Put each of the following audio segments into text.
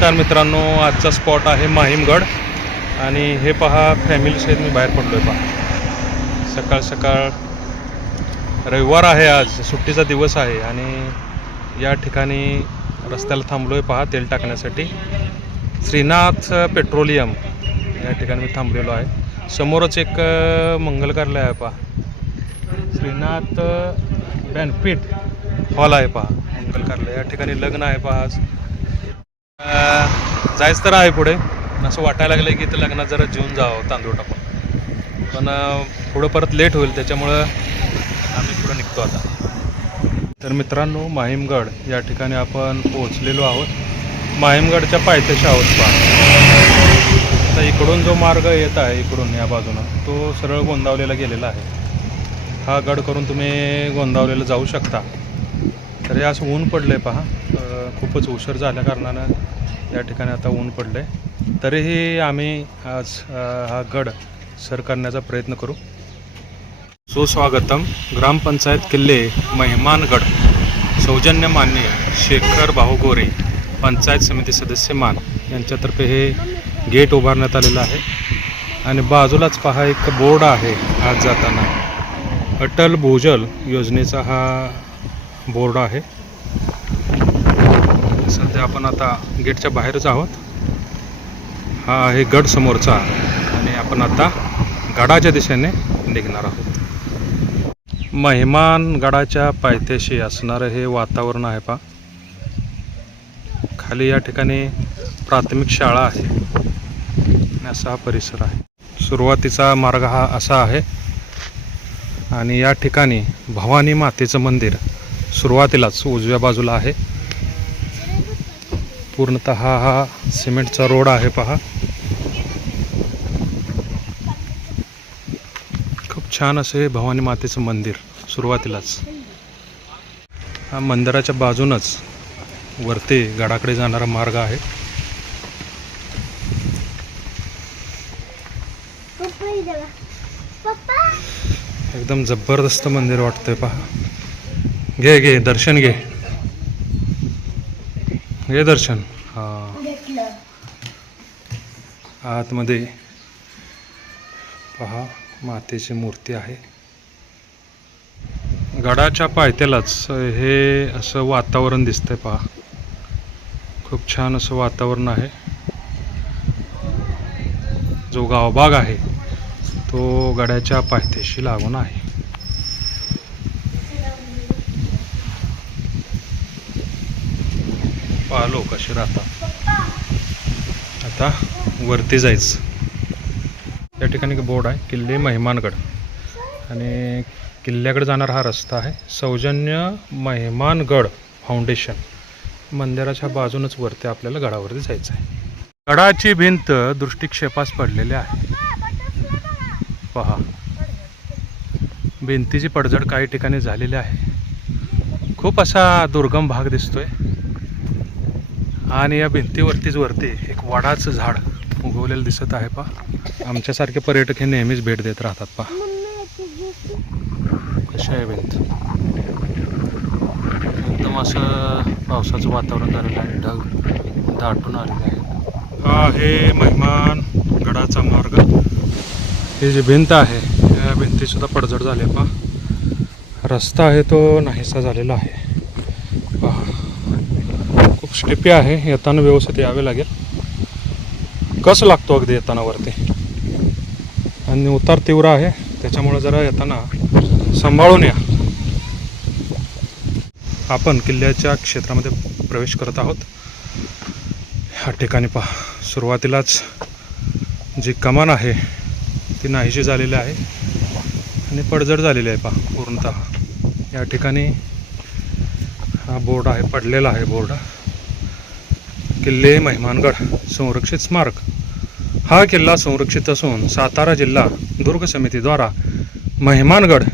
नमस्कार मित्रांनो, आजचा स्पॉट आहे माहीमगड आणि हे पहा फॅमिली सहित मी बाहेर पडलो आहे पहा. सकाळ सकाळ रविवार आहे, आज सुट्टीचा दिवस आहे आणि या ठिकाणी रस्त्याला थांबलो आहे पहा तेल टाकण्यासाठी. श्रीनाथ पेट्रोलियम या ठिकाणी मी थांबलेलो आहे. समोरच एक मंगल कार्यालय आहे पहा. श्रीनाथ बॅनक्वेट हॉल आहे पहा, मंगल कार्यालय. या ठिकाणी लग्न आहे पहा. आज जायचं तर आहे पुढे, असं वाटायला लागलं की इथं लग्नात जरा जेवून जावं तांदूळ टाकून, पण पुढं परत लेट होईल, त्याच्यामुळं आम्ही पुढं निघतो आता. तर मित्रांनो, माहीमगड या ठिकाणी आपण पोहोचलेलो आहोत. माहीमगडच्या पायथ्याशी आहोत पहा. आता इकडून जो मार्ग येत आहे इकडून या बाजूनं, तो सरळ गोंदावलेला गेलेला आहे. हा गड करून तुम्ही गोंदावलेला जाऊ शकता. तर हे असं ऊन पडलं आहे पहा. खूपच उशीर झाल्या कारणानं या ठिकाणी आता ऊन पडलं आहे. तरीही आम्ही आज हा गड सर करण्याचा प्रयत्न करू. सुस्वागतम. ग्रामपंचायत किल्ले मेहमानगड, सौजन्य मान्य शेखर भाऊ गोरे, पंचायत समिती सदस्य मान यांच्यातर्फे हे गेट उभारण्यात आलेलं आहे. आणि बाजूलाच पहा एक बोर्ड आहे आज जाताना. अटल भूजल योजनेचा हा बोर्ड आहे. सध्या आपण आता गेटच्या बाहेरच आहोत. हा आहे गड समोरचा आणि आपण आता गडाच्या दिशेने निघणार आहोत. मेहमानगडाच्या पायथ्याशी असणारं हे वातावरण आहे पहा. खाली या ठिकाणी प्राथमिक शाळा आहे आणि असा हा परिसर आहे. सुरुवातीचा मार्ग हा असा आहे आणि या ठिकाणी भवानी मातेचं मंदिर सुरुवातीलाच उजव्या बाजूला आहे. पूर्णतः हा सिमेंटचा रोड आहे पहा. खूप छान असे भवानी मातेचं मंदिर सुरुवातीलाच. हा मंदिराच्या बाजूनच वरती गडाकडे जाणारा मार्ग आहे. एकदम जबरदस्त मंदिर वाटतंय पहा. घे दर्शन घे दर्शन. आतमध्ये पहा मातेची मूर्ती आहे. गडाच्या पायथ्यालाच हे असं वातावरण दिसतंय पहा. खूप छान असं वातावरण आहे. जो गावभाग आहे तो गडाच्या पायथ्याशी लागून आहे. पहा लोक कसे राहतात. आता वरती जायचं. या ठिकाणी बोर्ड आहे किल्ले मेहमानगड आणि किल्ल्याकडे जाणारा हा रस्ता आहे. सौजन्य मेहमानगड फाउंडेशन मंदिराच्या बाजूनच वरती आपल्याला गडावरती जायचं आहे. गडाची भिंत दृष्टिक्षेपास पडलेली आहे पहा. भिंतीची पडझड काही ठिकाणी झालेली आहे. खूप असा दुर्गम भाग दिसतोय आणि या भिंतीवरतीच वरती एक वडाचं झाड उगवलेलं दिसत आहे पहा. आमच्यासारखे पर्यटक हे नेहमीच भेट देत राहतात पहा. कशी आहे भिंत. एकदम असं पावसाचं वातावरण झालेलं आहे. ढग दाटून आलेले आहे. हा आहे मेहमानगडाचा मार्ग. ही जी भिंत आहे या भिंतीसुद्धा पडझड झाली आहे पहा. रस्ता आहे तो नाहीसा झालेला आहे पहा. खूप स्टेपी आहे. येताना व्यवस्थित यावे लागेल. कसं लागतो अगदी येताना वरती आणि उतार तीव्र आहे, त्याच्यामुळं जरा येताना सांभाळून या. आपण किल्ल्याच्या क्षेत्रामध्ये प्रवेश करत आहोत. ह्या ठिकाणी पहा सुरुवातीलाच जी कमान आहे ती नाहीशी झालेली आहे आणि पडझड झालेली आहे पहा पूर्णतः. या ठिकाणी हा बोर्ड आहे, पडलेला आहे बोर्ड. किल्ले मेहमानगड संरक्षित स्मारक. हा किल्ला संरक्षित असून सातारा जिल्हा दुर्ग समितीद्वारा मेहमानगड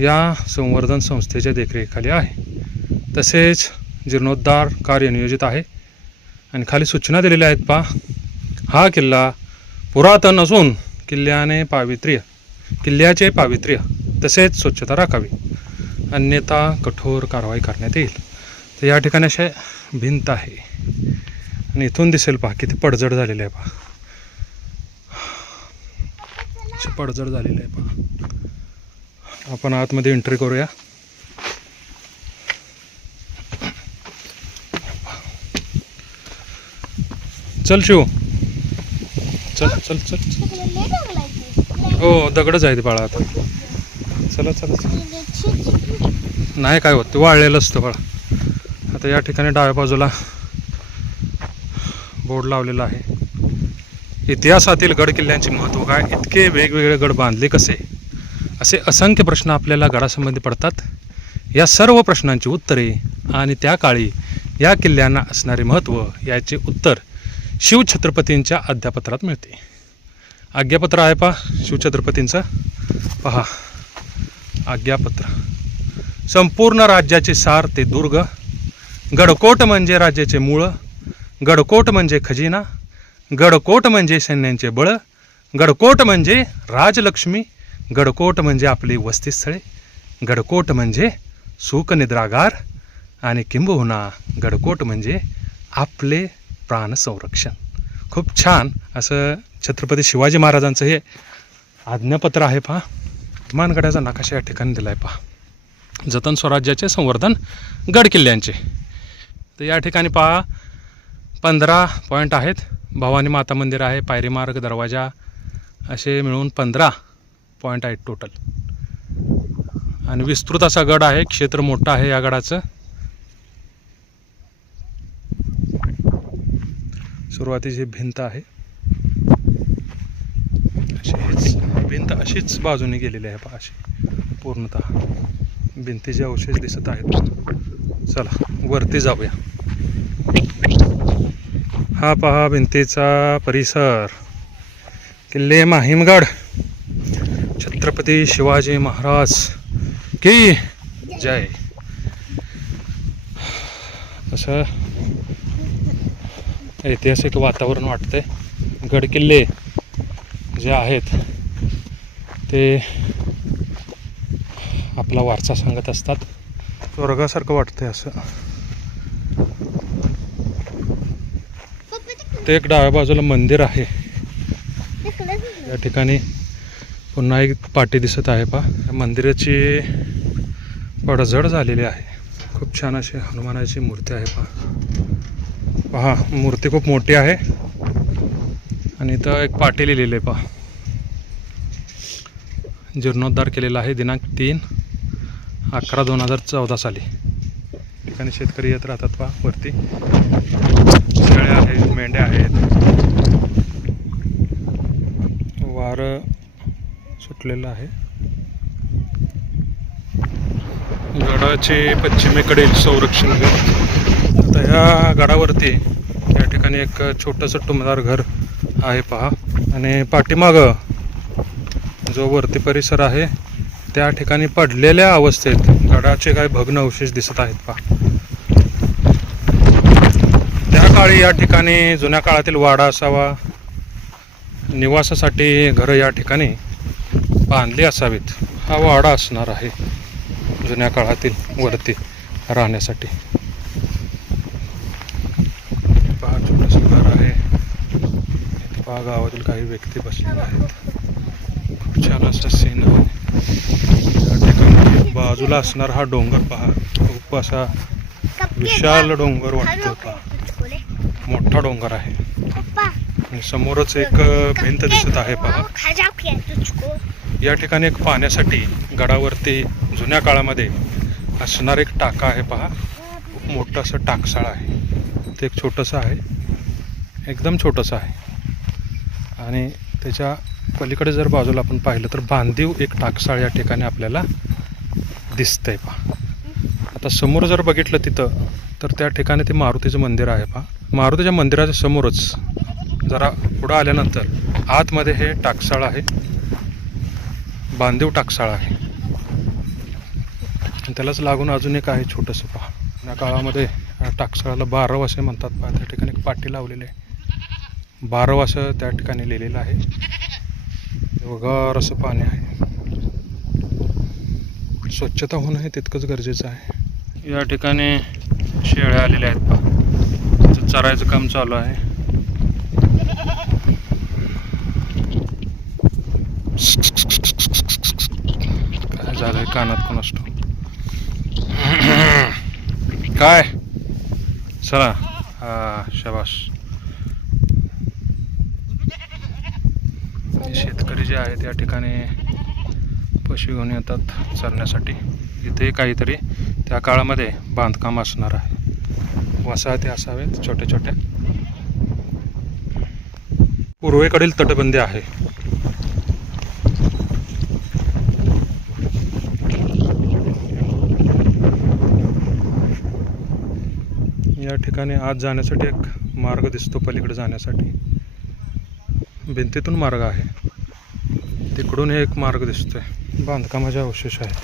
या संवर्धन संस्थेच्या देखरेखीखाली आहे. तसेच जीर्णोद्धार कार्य नियोजित आहे. आणि खाली सूचना दिलेल्या आहेत पहा. हा किल्ला पुरातन असून किल्ल्याचे पावित्र्य तसेच स्वच्छता राखावी, अन्यथा कठोर कारवाई करण्यात येईल. तर या ठिकाणी असे भिंत आहे आणि इथून दिसेल पहा किती पडझड झालेली आहे पहा. अशी पडझड झालेली आहे पहा. आपण आतमध्ये एंट्री करूया. चल शिव, चल चल चल. हो दगडच आहे ते बाळा आता. चला चला चला. नाही काय होत, ते वाळलेलं असतं बाळा. आता या ठिकाणी डाव्या बाजूला बोर्ड लावलेला आहे. इतिहासातील गड किल्ल्यांचे महत्त्व काय, इतके वेगवेगळे गड बांधले कसे, असे असंख्य प्रश्न आपल्याला गडासंबंधी पडतात. या सर्व प्रश्नांची उत्तरे आणि त्या काळी या किल्ल्यांना असणारे महत्त्व याचे उत्तर शिवछत्रपतींच्या आज्ञापत्रात मिळते. आज्ञापत्र आहे पहा शिवछत्रपतींचं. पहा आज्ञापत्र. संपूर्ण राज्याचे सार ते दुर्ग. गडकोट म्हणजे राज्याचे मूळ. गडकोट म्हणजे खजिना. गडकोट म्हणजे सैन्यांचे बळ. गडकोट म्हणजे राजलक्ष्मी. गडकोट म्हणजे आपली वस्तीस्थळे. गडकोट म्हणजे सुखनिद्रागार. आणि किंबहुना गडकोट म्हणजे आपले प्राणसंरक्षण. खूप छान असं छत्रपती शिवाजी महाराजांचं हे आज्ञापत्र आहे पहा. मानगडाचा नकाशा या ठिकाणी दिला आहे पहा. जतन स्वराज्याचे संवर्धन गड किल्ल्यांचे. तर या ठिकाणी पहा 15 पॉईंट आहेत. भवानी माता मंदिर आहे, पायरी मार्ग, दरवाजा, असे मिळून 15 पॉईंट आहेत टोटल. आणि विस्तृत असा गड आहे. क्षेत्र मोठं आहे या गडाचं. सुरुवातीची भिंत आहे अशीच. भिंत अशीच बाजूने गेलेली आहे पहा. अशी पूर्णतः भिंतीचे अवशेष दिसत आहेत. चला वरती जाऊया. हा पहा भिंतीचा परिसर. किल्ले माहीमगड. छत्रपती शिवाजी महाराज की जय. असं ऐतिहासिक वातावरण वाटते. गड किल्ले जे आहेत ते आपला वारसा सांगत असतात. स्वर्गासारखं वाटतंय असं. ते एक डाव्या बाजूला मंदिर आहे. या ठिकाणी पुन्हा एक पाटी दिसत आहे पहा. मंदिराची पडझड झालेली आहे. खूप छान अशी हनुमानाची मूर्ती आहे पहा. पहा मूर्ती खूप मोठी आहे. आणि इथं एक पाटी लिहिलेली आहे पहा. जीर्णोद्धार केलेला आहे दिनांक 3/11/2014 साली. ठिकाणी शेतकरी येत राहतात पहा. वरती शेळ्या आहेत, मेंढ्या आहेत. वारं सुटलेलं आहे. गडाचे पश्चिमेकडील संरक्षण घर. आता ह्या गडावरती या ठिकाणी एक छोटंसं टुमदार घर आहे पहा. आणि पाठीमागं जो वरती परिसर आहे त्या ठिकाणी पडलेल्या अवस्थेत गडाचे काही भग्न अवशेष दिसत आहेत पहा. त्या काळी या ठिकाणी जुन्या काळातील वाडा असावा. निवासासाठी घरं या ठिकाणी बांधली असावीत. हा वाडा असणार आहे जुन्या काळातील वरती राहण्यासाठी. पहा छोटंसं घर आहे. पहा गावातील काही व्यक्ती बसलेल्या आहेत. खूप छान असा सीन आहे. या ठिकाणी बाजूला असणार हा डोंगर पहा. खूप असा विशाल डोंगर वाटतो पहा. मोठा डोंगर आहे. आणि समोरच एक भिंत दिसत आहे पहा. या ठिकाणी एक पाण्यासाठी गडावरती जुन्या काळामध्ये असणार एक टाका आहे पहा. खूप मोठं असं टाकसाळ आहे. ते एक छोटंसं आहे, एकदम छोटंसं आहे. आणि त्याच्या पलीकडे जर बाजूला आपण पाहिलं तर बांधीव एक टाकसाळ या ठिकाणी आपल्याला दिसतंय पहा. आता समोर जर बघितलं तिथं तर त्या ठिकाणी ते मारुतीचं मंदिर आहे पहा. मारुतीच्या मंदिराच्या समोरच जरा पुढं आल्यानंतर आतमध्ये हे टाकसाळ आहे. बांधीव टाकसाळ आहे. त्यालाच लागून अजून एक आहे छोटंसं पहा. या काळामध्ये टाकसाळाला 12 असे म्हणतात पहा. त्या ठिकाणी एक पाटी लावलेली आहे. 12 असं त्या ठिकाणी लिहिलेलं आहे. गार असं पाणी आहे. स्वच्छता होणं हे तितकंच गरजेचं आहे. या ठिकाणी शेळ्या आलेल्या आहेत पहा. चरायचं काम चालू आहे. काय झालंय कानात कोण असतो काय. चला हा शाबास. शेतकरी जे आहेत या ठिकाणी पशु घेऊन येतात चरण्यासाठी. इथे काहीतरी त्या काळामध्ये बांधकाम असणार आहे. वसाहती असावेत छोट्या छोट्या. पूर्वेकडील तटबंदी आहे. या ठिकाणी आत जाण्यासाठी एक मार्ग दिसतो. पलीकडे जाण्यासाठी भिंतीतून मार्ग आहे. तिकडून एक मार्ग दिसतोय. बांधकामाचे अवशेष आहेत.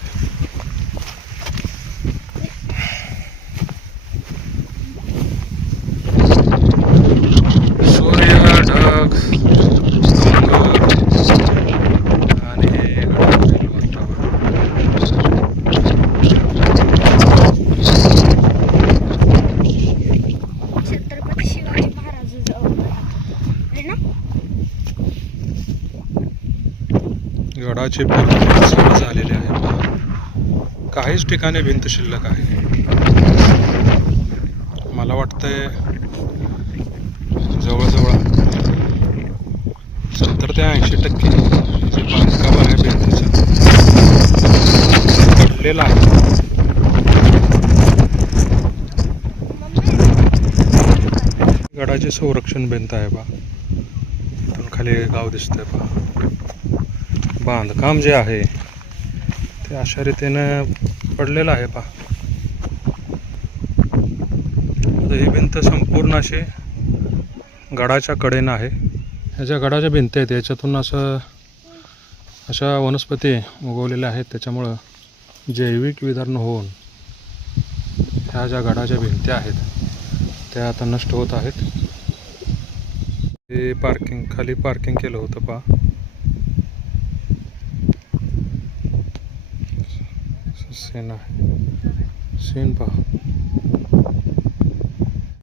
सूर्य, ढग, डोंगर आणि गडावरील वातावरण. छत्रपती शिवाजी महाराज गडाचे पूर्ण सगळं झालेले आहे. काहीच ठिकाणी भिंत शिल्लक आहे. मला वाटतंय जवळजवळ 70 ते 80% जे बांधकाम आहे भिंतीचं पडलेलं आहे. गडाचे संरक्षण भिंत आहे बा. इथून खाली गाव दिसतंय बा. बांधकाम जे आहे ते अशा रीतीनं पडलेलं आहे पा. ही भिंत संपूर्ण अशी गडाच्या कडेनं आहे. ह्या ज्या गडाच्या भिंती आहेत याच्यातून अशा वनस्पती उगवलेल्या आहेत. त्याच्यामुळं जैविक विधरण होऊन ह्या ज्या गडाच्या भिंती आहेत त्या आता नष्ट होत आहेत. हे खाली पार्किंग केलं होतं पा. सीन आहे. सीन पहा.